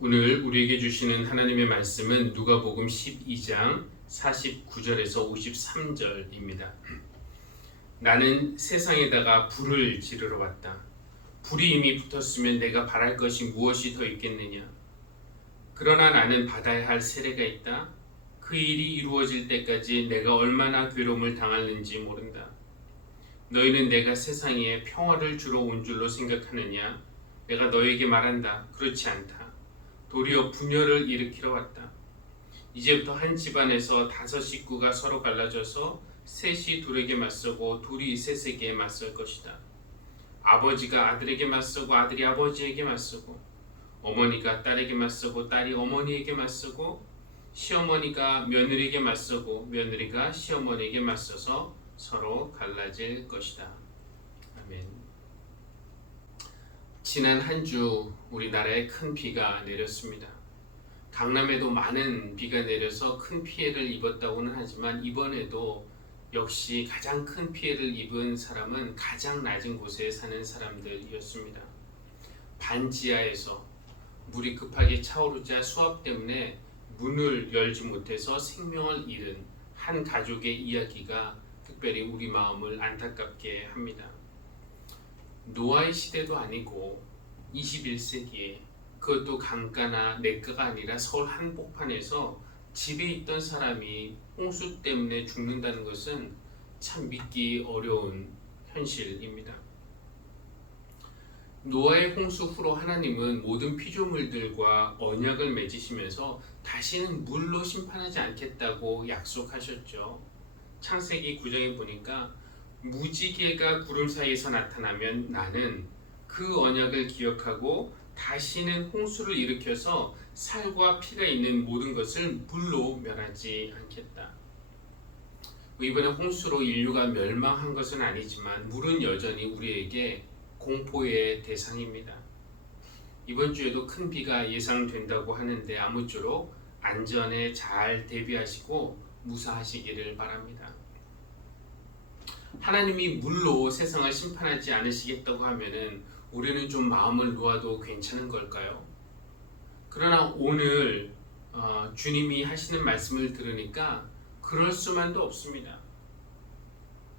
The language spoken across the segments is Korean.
오늘 우리에게 주시는 하나님의 말씀은 누가복음 12장 49절에서 53절입니다. 나는 세상에다가 불을 지르러 왔다. 불이 이미 붙었으면 내가 바랄 것이 무엇이 더 있겠느냐. 그러나 나는 받아야 할 세례가 있다. 그 일이 이루어질 때까지 내가 얼마나 괴로움을 당하는지 모른다. 너희는 내가 세상에 평화를 주러 온 줄로 생각하느냐. 내가 너에게 말한다. 그렇지 않다. 도리어 분열을 일으키러 왔다. 이제부터 한 집안에서 5 식구가 서로 갈라져서 셋이 둘에게 맞서고 둘이 셋에게 맞설 것이다. 아버지가 아들에게 맞서고 아들이 아버지에게 맞서고 어머니가 딸에게 맞서고 딸이 어머니에게 맞서고 시어머니가 며느리에게 맞서고 며느리가 시어머니에게 맞서서 서로 갈라질 것이다. 아멘. 지난 한 주 우리나라에 큰 비가 내렸습니다. 강남에도 많은 비가 내려서 큰 피해를 입었다고는 하지만 이번에도 역시 가장 큰 피해를 입은 사람은 가장 낮은 곳에 사는 사람들이었습니다. 반지하에서 물이 급하게 차오르자 수압 때문에 문을 열지 못해서 생명을 잃은 한 가족의 이야기가 특별히 우리 마음을 안타깝게 합니다. 노아의 시대도 아니고 21세기에 그것도 강가나 냇가가 아니라 서울 한복판에서 집에 있던 사람이 홍수 때문에 죽는다는 것은 참 믿기 어려운 현실입니다. 노아의 홍수 후로 하나님은 모든 피조물들과 언약을 맺으시면서 다시는 물로 심판하지 않겠다고 약속하셨죠. 창세기 9장에 보니까 무지개가 구름 사이에서 나타나면 나는 그 언약을 기억하고 다시는 홍수를 일으켜서 살과 피가 있는 모든 것을 물로 멸하지 않겠다. 이번에 홍수로 인류가 멸망한 것은 아니지만 물은 여전히 우리에게 공포의 대상입니다. 이번 주에도 큰 비가 예상된다고 하는데 아무쪼록 안전에 잘 대비하시고 무사하시기를 바랍니다. 하나님이 물로 세상을 심판하지 않으시겠다고 하면은 우리는 좀 마음을 놓아도 괜찮은 걸까요? 그러나 오늘 주님이 하시는 말씀을 들으니까 그럴 수만도 없습니다.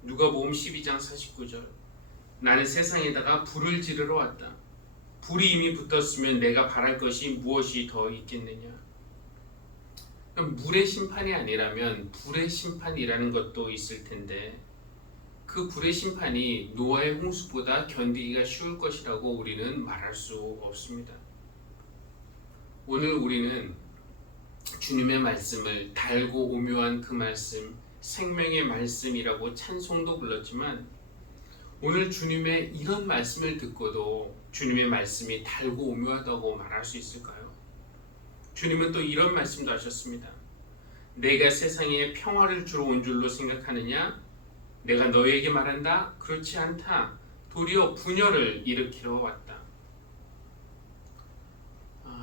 누가복음 12장 49절 나는 세상에다가 불을 지르러 왔다. 불이 이미 붙었으면 내가 바랄 것이 무엇이 더 있겠느냐. 물의 심판이 아니라면 불의 심판이라는 것도 있을 텐데 그 불의 심판이 노아의 홍수보다 견디기가 쉬울 것이라고 우리는 말할 수 없습니다. 오늘 우리는 주님의 말씀을 달고 오묘한 그 말씀, 생명의 말씀이라고 찬송도 불렀지만 오늘 주님의 이런 말씀을 듣고도 주님의 말씀이 달고 오묘하다고 말할 수 있을까요? 주님은 또 이런 말씀도 하셨습니다. 내가 세상에 평화를 주러 온 줄로 생각하느냐? 내가 너에게 말한다? 그렇지 않다. 도리어 분열을 일으키러 왔다.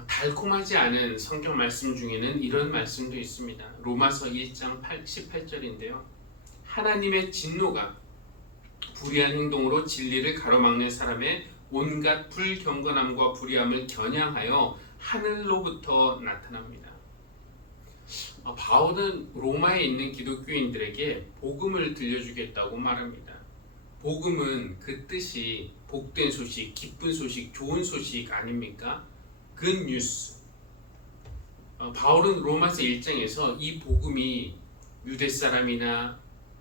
달콤하지 않은 성경 말씀 중에는 이런 말씀도 있습니다. 로마서 1장 18절인데요. 하나님의 진노가 불의한 행동으로 진리를 가로막는 사람의 온갖 불경건함과 불의함을 겨냥하여 하늘로부터 나타납니다. 바울은 로마에 있는 기독교인들에게 복음을 들려주겠다고 말합니다. 복음은 그 뜻이 복된 소식, 기쁜 소식, 좋은 소식 아닙니까? Good news. 바울은 로마서 1장에서 이 복음이 유대 사람이나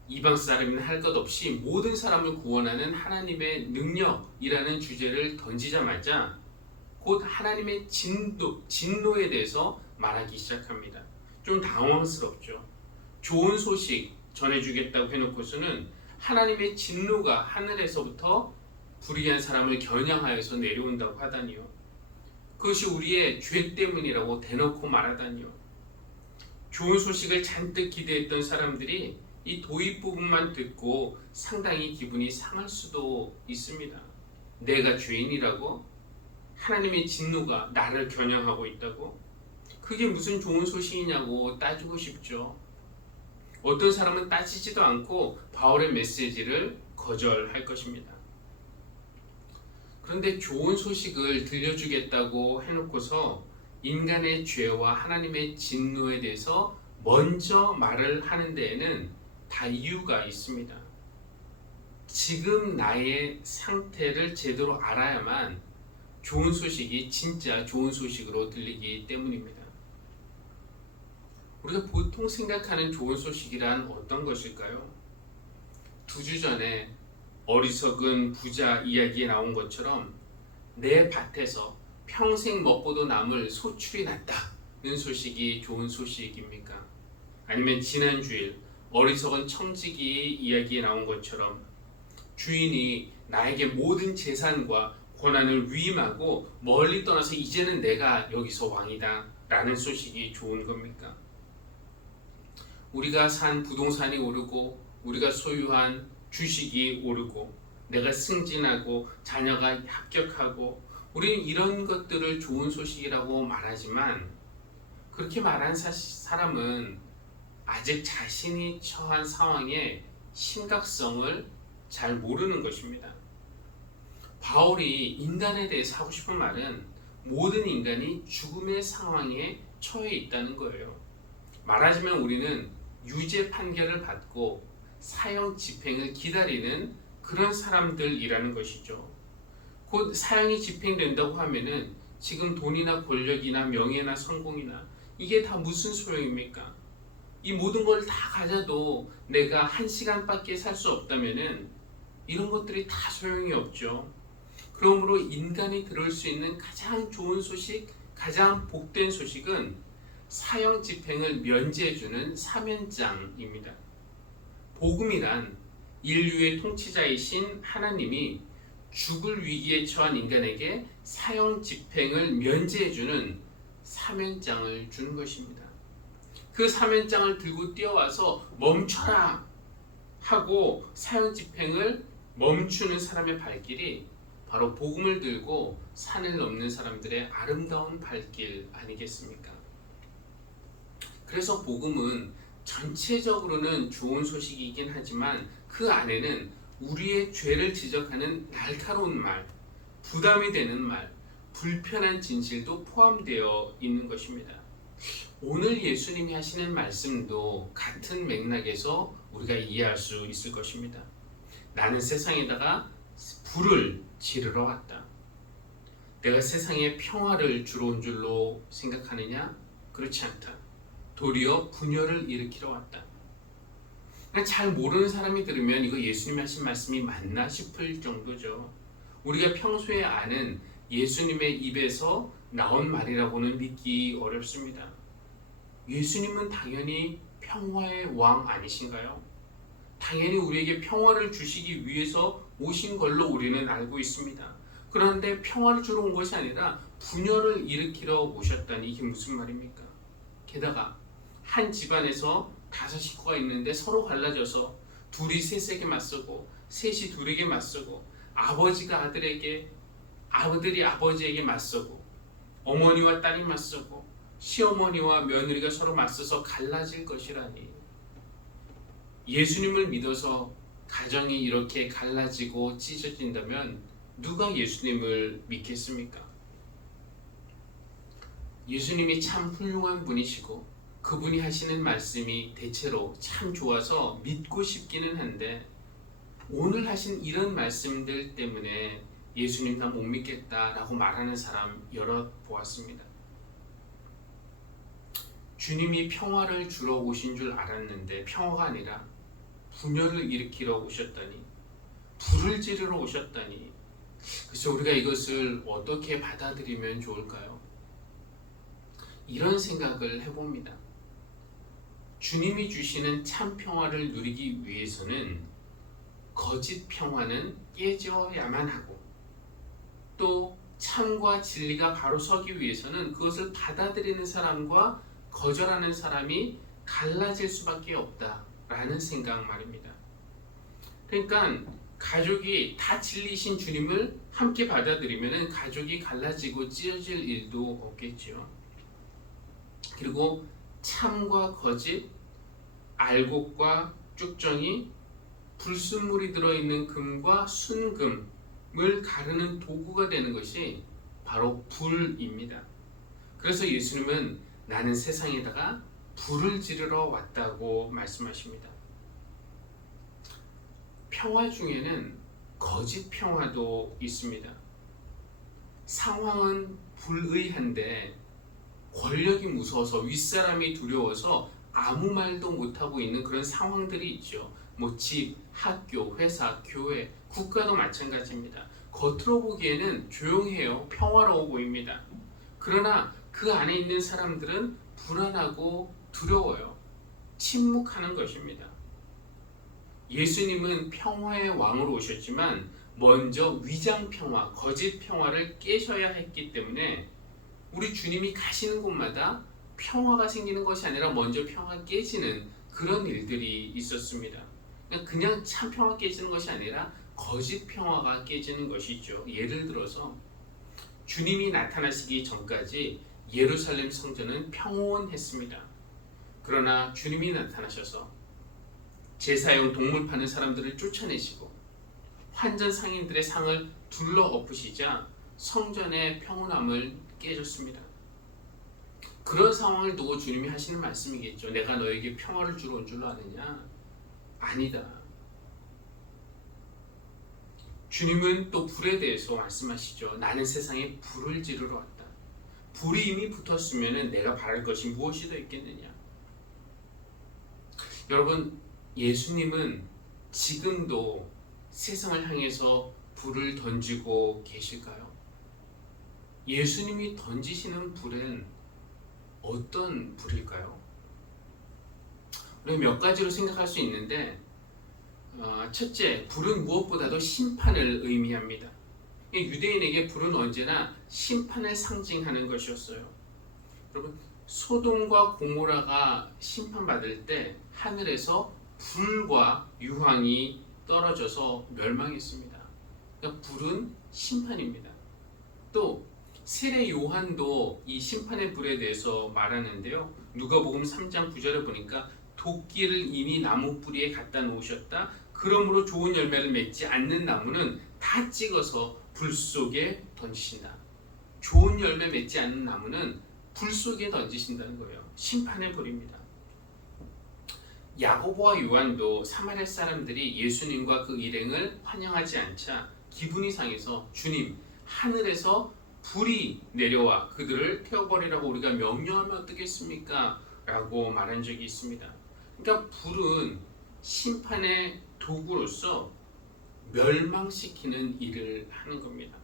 이방 사람이나 할 것 없이 모든 사람을 구원하는 하나님의 능력이라는 주제를 던지자마자 곧 하나님의 진노에 대해서 말하기 시작합니다. 좀 당황스럽죠. 좋은 소식 전해주겠다고 해놓고서는 하나님의 진노가 하늘에서부터 불의한 사람을 겨냥하여서 내려온다고 하다니요. 그것이 우리의 죄 때문이라고 대놓고 말하다니요. 좋은 소식을 잔뜩 기대했던 사람들이 이 도입 부분만 듣고 상당히 기분이 상할 수도 있습니다. 내가 죄인이라고? 하나님의 진노가 나를 겨냥하고 있다고? 그게 무슨 좋은 소식이냐고 따지고 싶죠. 어떤 사람은 따지지도 않고 바울의 메시지를 거절할 것입니다. 그런데 좋은 소식을 들려주겠다고 해놓고서 인간의 죄와 하나님의 진노에 대해서 먼저 말을 하는 데에는 다 이유가 있습니다. 지금 나의 상태를 제대로 알아야만 좋은 소식이 진짜 좋은 소식으로 들리기 때문입니다. 우리가 보통 생각하는 좋은 소식이란 어떤 것일까요? 2주 전에 어리석은 부자 이야기에 나온 것처럼 내 밭에서 평생 먹고도 남을 소출이 났다는 소식이 좋은 소식입니까? 아니면 지난 주일 어리석은 청지기 이야기에 나온 것처럼 주인이 나에게 모든 재산과 권한을 위임하고 멀리 떠나서 이제는 내가 여기서 왕이다 라는 소식이 좋은 겁니까? 우리가 산 부동산이 오르고 우리가 소유한 주식이 오르고 내가 승진하고 자녀가 합격하고 우리는 이런 것들을 좋은 소식이라고 말하지만 그렇게 말한 사람은 아직 자신이 처한 상황의 심각성을 잘 모르는 것입니다. 바울이 인간에 대해서 하고 싶은 말은 모든 인간이 죽음의 상황에 처해 있다는 거예요. 말하자면 우리는 유죄 판결을 받고 사형 집행을 기다리는 그런 사람들이라는 것이죠. 곧 사형이 집행된다고 하면은 지금 돈이나 권력이나 명예나 성공이나 이게 다 무슨 소용입니까? 이 모든 걸 다 가져도 내가 1시간밖에 살 수 없다면은 이런 것들이 다 소용이 없죠. 그러므로 인간이 들을 수 있는 가장 좋은 소식, 가장 복된 소식은 사형 집행을 면제해주는 사면장입니다. 복음이란 인류의 통치자이신 하나님이 죽을 위기에 처한 인간에게 사형 집행을 면제해주는 사면장을 주는 것입니다. 그 사면장을 들고 뛰어와서 멈춰라 하고 사형 집행을 멈추는 사람의 발길이 바로 복음을 들고 산을 넘는 사람들의 아름다운 발길 아니겠습니까? 그래서 복음은 전체적으로는 좋은 소식이긴 하지만 그 안에는 우리의 죄를 지적하는 날카로운 말, 부담이 되는 말, 불편한 진실도 포함되어 있는 것입니다. 오늘 예수님이 하시는 말씀도 같은 맥락에서 우리가 이해할 수 있을 것입니다. 나는 세상에다가 불을 지르러 왔다. 내가 세상에 평화를 주러 온 줄로 생각하느냐? 그렇지 않다. 도리어 분열을 일으키러 왔다. 잘 모르는 사람이 들으면 이거 예수님이 하신 말씀이 맞나 싶을 정도죠. 우리가 평소에 아는 예수님의 입에서 나온 말이라고는 믿기 어렵습니다. 예수님은 당연히 평화의 왕 아니신가요? 당연히 우리에게 평화를 주시기 위해서 오신 걸로 우리는 알고 있습니다. 그런데 평화를 주러 온 것이 아니라 분열을 일으키러 오셨다니 이게 무슨 말입니까? 게다가 한 집안에서 5 식구가 있는데 서로 갈라져서 둘이 셋에게 맞서고 셋이 둘에게 맞서고 아버지가 아들에게 아들이 아버지에게 맞서고 어머니와 딸이 맞서고 시어머니와 며느리가 서로 맞서서 갈라질 것이라니. 예수님을 믿어서 가정이 이렇게 갈라지고 찢어진다면 누가 예수님을 믿겠습니까? 예수님이 참 훌륭한 분이시고 그분이 하시는 말씀이 대체로 참 좋아서 믿고 싶기는 한데 오늘 하신 이런 말씀들 때문에 예수님 나 못 믿겠다라고 말하는 사람 여러 보았습니다. 주님이 평화를 주러 오신 줄 알았는데 평화가 아니라 분열을 일으키러 오셨다니, 불을 지르러 오셨다니. 그래서 우리가 이것을 어떻게 받아들이면 좋을까요? 이런 생각을 해봅니다. 주님이 주시는 참 평화를 누리기 위해서는 거짓 평화는 깨져야만 하고 또 참과 진리가 바로 서기 위해서는 그것을 받아들이는 사람과 거절하는 사람이 갈라질 수밖에 없다라는 생각 말입니다. 그러니까 가족이 다 진리신 주님을 함께 받아들이면 가족이 갈라지고 찢어질 일도 없겠죠. 그리고 참과 거짓, 알곡과 쭉정이 불순물이 들어있는 금과 순금을 가르는 도구가 되는 것이 바로 불입니다. 그래서 예수님은 나는 세상에다가 불을 지르러 왔다고 말씀하십니다. 평화 중에는 거짓 평화도 있습니다. 상황은 불의한데 권력이 무서워서 윗사람이 두려워서 아무 말도 못하고 있는 그런 상황들이 있죠. 뭐 집, 학교, 회사, 교회, 국가도 마찬가지입니다. 겉으로 보기에는 조용해요. 평화로워 보입니다. 그러나 그 안에 있는 사람들은 불안하고 두려워요. 침묵하는 것입니다. 예수님은 평화의 왕으로 오셨지만 먼저 위장 평화, 거짓 평화를 깨셔야 했기 때문에 우리 주님이 가시는 곳마다 평화가 생기는 것이 아니라 먼저 평화 깨지는 그런 일들이 있었습니다. 그냥 참 평화 깨지는 것이 아니라 거짓 평화가 깨지는 것이죠. 예를 들어서 주님이 나타나시기 전까지 예루살렘 성전은 평온했습니다. 그러나 주님이 나타나셔서 제사용 동물 파는 사람들을 쫓아내시고 환전 상인들의 상을 둘러 엎으시자 성전의 평온함을 깨졌습니다. 그런 상황을 두고 주님이 하시는 말씀이겠죠. 내가 너에게 평화를 주러 온 줄로 아느냐? 아니다. 주님은 또 불에 대해서 말씀하시죠. 나는 세상에 불을 지르러 왔다. 불이 이미 붙었으면 내가 바랄 것이 무엇이 더 있겠느냐? 여러분, 예수님은 지금도 세상을 향해서 불을 던지고 계실까요? 예수님이 던지시는 불은 어떤 불일까요? 우리가 몇 가지로 생각할 수 있는데 첫째, 불은 무엇보다도 심판을 의미합니다. 유대인에게 불은 언제나 심판을 상징하는 것이었어요. 여러분, 소돔과 고모라가 심판받을 때 하늘에서 불과 유황이 떨어져서 멸망했습니다. 그러니까 불은 심판입니다. 또 세례 요한도 이 심판의 불에 대해서 말하는데요. 누가복음 3장 9절에 보니까 도끼를 이미 나무 뿌리에 갖다 놓으셨다. 그러므로 좋은 열매를 맺지 않는 나무는 다 찍어서 불 속에 던지신다. 좋은 열매 맺지 않는 나무는 불 속에 던지신다는 거예요. 심판의 불입니다. 야고보와 요한도 사마리아 사람들이 예수님과 그 일행을 환영하지 않자 기분이 상해서 주님, 하늘에서 불이 내려와 그들을 태워버리라고 우리가 명령하면 어떻겠습니까? 라고 말한 적이 있습니다. 그러니까 불은 심판의 도구로서 멸망시키는 일을 하는 겁니다.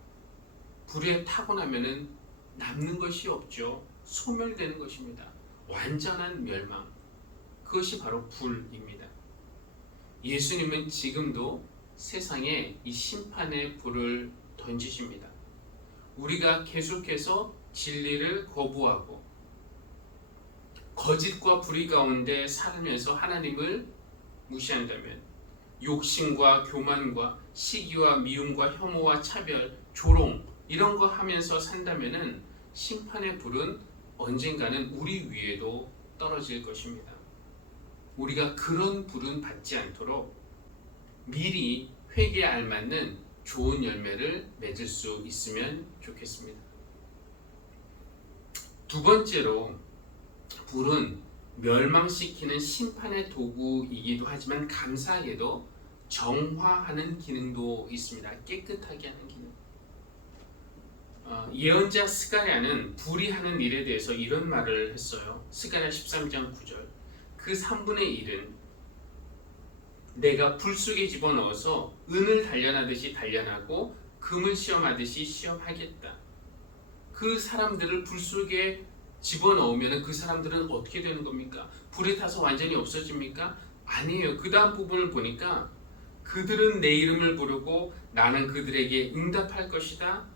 불에 타고 나면은 남는 것이 없죠. 소멸되는 것입니다. 완전한 멸망. 그것이 바로 불입니다. 예수님은 지금도 세상에 이 심판의 불을 던지십니다. 우리가 계속해서 진리를 거부하고 거짓과 불의 가운데 살면서 하나님을 무시한다면, 욕심과 교만과 시기와 미움과 혐오와 차별, 조롱 이런 거 하면서 산다면은 심판의 불은 언젠가는 우리 위에도 떨어질 것입니다. 우리가 그런 불은 받지 않도록 미리 회개에 알맞는 좋은 열매를 맺을 수 있으면 좋겠습니다. 두 번째로, 불은 멸망시키는 심판의 도구이기도 하지만 감사하게도 정화하는 기능도 있습니다. 깨끗하게 하는 기능. 예언자 스가랴는 불이 하는 일에 대해서 이런 말을 했어요. 스가랴 13장 9절. 그 3분의 1은 내가 불 속에 집어넣어서 은을 단련하듯이 단련하고 금을 시험하듯이 시험하겠다. 그 사람들을 불 속에 집어넣으면 그 사람들은 어떻게 되는 겁니까? 불에 타서 완전히 없어집니까? 아니에요. 그 다음 부분을 보니까 그들은 내 이름을 부르고 나는 그들에게 응답할 것이다.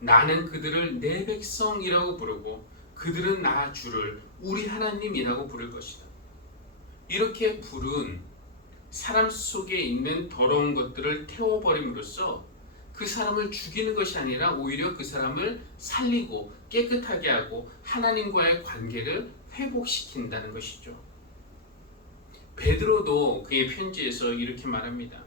나는 그들을 내 백성이라고 부르고 그들은 나 주를 우리 하나님이라고 부를 것이다. 이렇게 불은 사람 속에 있는 더러운 것들을 태워버림으로써 그 사람을 죽이는 것이 아니라 오히려 그 사람을 살리고 깨끗하게 하고 하나님과의 관계를 회복시킨다는 것이죠. 베드로도 그의 편지에서 이렇게 말합니다.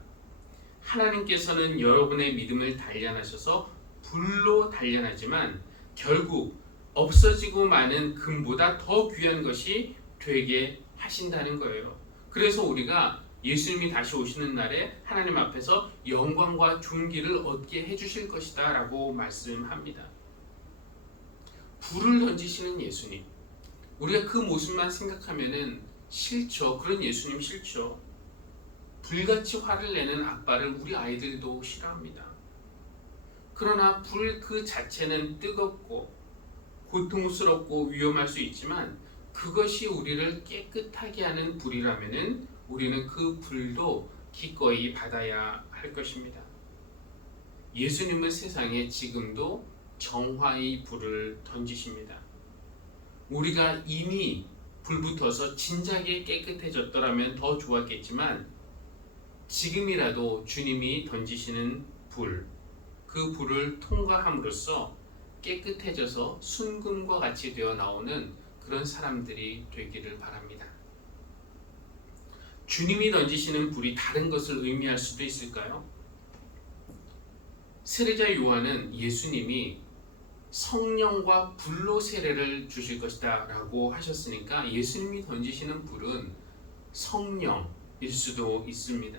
하나님께서는 여러분의 믿음을 단련하셔서 불로 단련하지만 결국 없어지고 마는 금보다 더 귀한 것이 되게 하신다는 거예요. 그래서 우리가 예수님이 다시 오시는 날에 하나님 앞에서 영광과 존귀를 얻게 해주실 것이다 라고 말씀합니다. 불을 던지시는 예수님, 우리가 그 모습만 생각하면은 싫죠. 그런 예수님 싫죠. 불같이 화를 내는 아빠를 우리 아이들도 싫어합니다. 그러나 불 그 자체는 뜨겁고 고통스럽고 위험할 수 있지만 그것이 우리를 깨끗하게 하는 불이라면은 우리는 그 불도 기꺼이 받아야 할 것입니다. 예수님은 세상에 지금도 정화의 불을 던지십니다. 우리가 이미 불 붙어서 진작에 깨끗해졌더라면 더 좋았겠지만 지금이라도 주님이 던지시는 불, 그 불을 통과함으로써 깨끗해져서 순금과 같이 되어 나오는 그런 사람들이 되기를 바랍니다. 주님이 던지시는 불이 다른 것을 의미할 수도 있을까요? 세례자 요한은 예수님이 성령과 불로 세례를 주실 것이다 라고 하셨으니까 예수님이 던지시는 불은 성령일 수도 있습니다.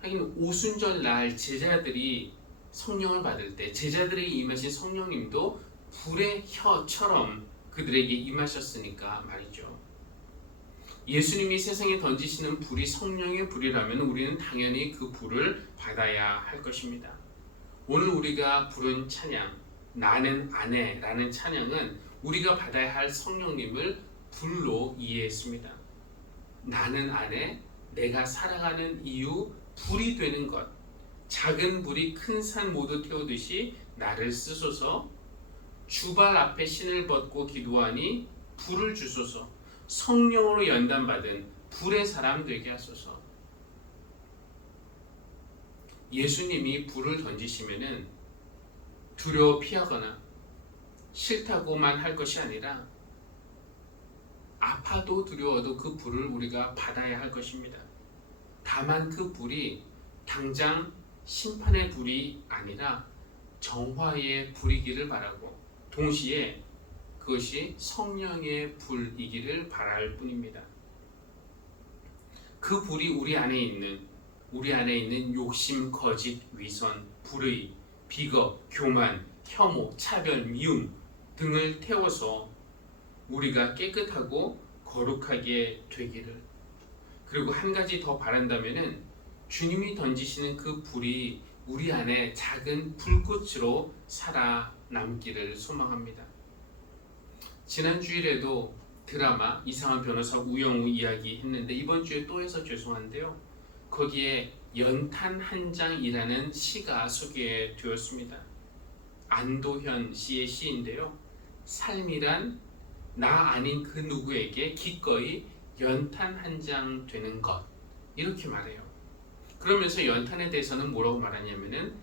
하긴 오순절 날 제자들이 성령을 받을 때 제자들에게 임하신 성령님도 불의 혀처럼 그들에게 임하셨으니까 말이죠. 예수님이 세상에 던지시는 불이 성령의 불이라면 우리는 당연히 그 불을 받아야 할 것입니다. 오늘 우리가 부른 찬양, 나는 아내라는 찬양은 우리가 받아야 할 성령님을 불로 이해했습니다. 나는 아내, 내가 살아가는 이유, 불이 되는 것. 작은 불이 큰 산 모두 태우듯이 나를 쓰소서. 주발 앞에 신을 벗고 기도하니 불을 주소서. 성령으로 연단받은 불의 사람 되게 하소서. 예수님이 불을 던지시면은 두려워 피하거나 싫다고만 할 것이 아니라 아파도 두려워도 그 불을 우리가 받아야 할 것입니다. 다만 그 불이 당장 심판의 불이 아니라 정화의 불이기를 바라고 동시에 그것이 성령의 불이기를 바랄 뿐입니다. 그 불이 우리 안에 있는 욕심, 거짓, 위선, 불의, 비겁, 교만, 혐오, 차별, 미움 등을 태워서 우리가 깨끗하고 거룩하게 되기를. 그리고 한 가지 더 바란다면은 주님이 던지시는 그 불이 우리 안에 작은 불꽃으로 살아남기를 소망합니다. 지난 주일에도 드라마 이상한 변호사 우영우 이야기 했는데 이번 주에 또 해서 죄송한데요. 거기에 연탄 한 장이라는 시가 소개되었습니다. 안도현 씨의 시인데요. 삶이란 나 아닌 그 누구에게 기꺼이 연탄 한 장 되는 것, 이렇게 말해요. 그러면서 연탄에 대해서는 뭐라고 말하냐면은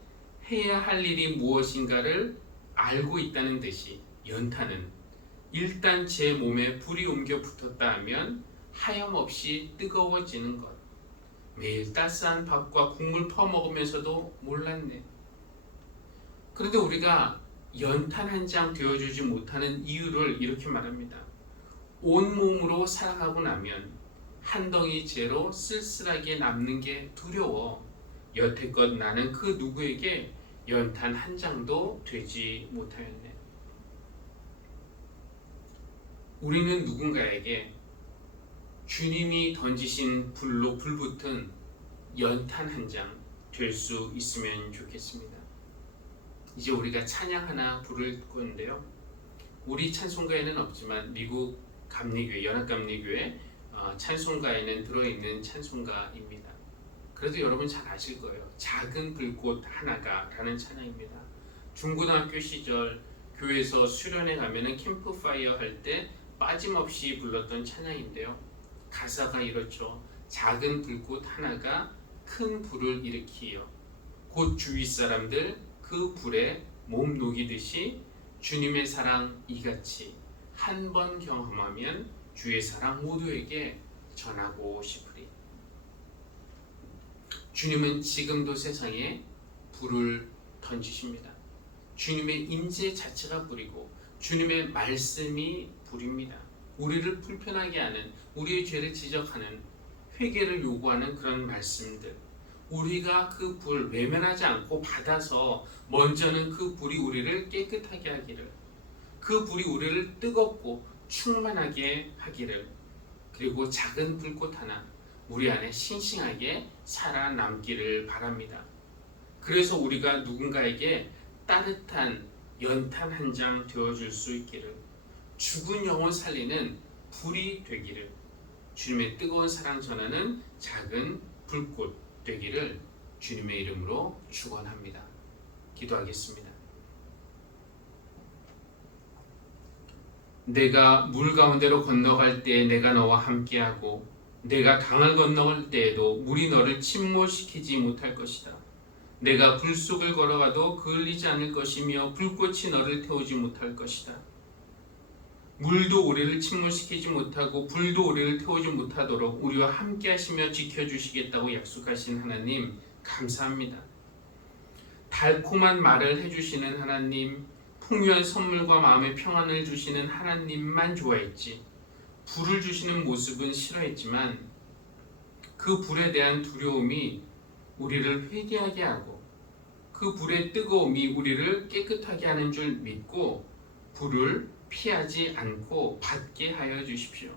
해야 할 일이 무엇인가를 알고 있다는 듯이 연탄은 일단 제 몸에 불이 옮겨 붙었다 하면 하염없이 뜨거워지는 것. 매일 따스한 밥과 국물 퍼먹으면서도 몰랐네. 그런데 우리가 연탄 한 장 되어주지 못하는 이유를 이렇게 말합니다. 온몸으로 사랑하고 나면 한 덩이 재로 쓸쓸하게 남는 게 두려워 여태껏 나는 그 누구에게 연탄 한 장도 되지 못하였네. 우리는 누군가에게 주님이 던지신 불로 불붙은 연탄 한 장 될 수 있으면 좋겠습니다. 이제 우리가 찬양 하나 부를 건데요. 우리 찬송가에는 없지만 미국 감리교회, 연합감리교회 찬송가에는 들어있는 찬송가입니다. 그래도 여러분 잘 아실 거예요. 작은 불꽃 하나가 라는 찬양입니다. 중고등학교 시절 교회에서 수련회 가면은 캠프파이어 할 때 빠짐없이 불렀던 찬양인데요. 가사가 이렇죠. 작은 불꽃 하나가 큰 불을 일으키요. 곧 주위 사람들 그 불에 몸 녹이듯이 주님의 사랑 이같이 한 번 경험하면 주의 사랑 모두에게 전하고 싶으리. 주님은 지금도 세상에 불을 던지십니다. 주님의 임재 자체가 불이고 주님의 말씀이 불입니다. 우리를 불편하게 하는, 우리의 죄를 지적하는, 회개를 요구하는 그런 말씀들, 우리가 그 불 외면하지 않고 받아서 먼저는 그 불이 우리를 깨끗하게 하기를, 그 불이 우리를 뜨겁고 충만하게 하기를, 그리고 작은 불꽃 하나 우리 안에 싱싱하게 살아남기를 바랍니다. 그래서 우리가 누군가에게 따뜻한 연탄 한 장 되어줄 수 있기를, 죽은 영혼 살리는 불이 되기를, 주님의 뜨거운 사랑 전하는 작은 불꽃 되기를 주님의 이름으로 축원합니다. 기도하겠습니다. 내가 물 가운데로 건너갈 때에 내가 너와 함께하고 내가 강을 건너갈 때에도 물이 너를 침몰시키지 못할 것이다. 내가 불 속을 걸어가도 그을리지 않을 것이며 불꽃이 너를 태우지 못할 것이다. 물도 우리를 침몰시키지 못하고 불도 우리를 태우지 못하도록 우리와 함께 하시며 지켜주시겠다고 약속하신 하나님 감사합니다. 달콤한 말을 해주시는 하나님, 풍요한 선물과 마음의 평안을 주시는 하나님만 좋아했지, 불을 주시는 모습은 싫어했지만 그 불에 대한 두려움이 우리를 회개하게 하고 그 불의 뜨거움이 우리를 깨끗하게 하는 줄 믿고 불을 피하지 않고 받게 하여 주십시오.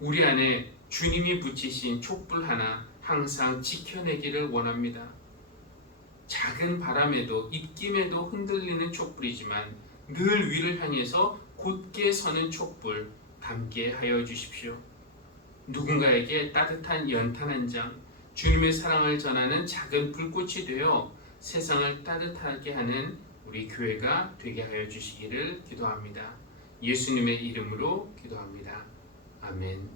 우리 안에 주님이 붙이신 촛불 하나 항상 지켜내기를 원합니다. 작은 바람에도 입김에도 흔들리는 촛불이지만 늘 위를 향해서 곧게 서는 촛불 담게 하여 주십시오. 누군가에게 따뜻한 연탄 한 장, 주님의 사랑을 전하는 작은 불꽃이 되어 세상을 따뜻하게 하는 우리 교회가 되게 하여 주시기를 기도합니다. 예수님의 이름으로 기도합니다. 아멘.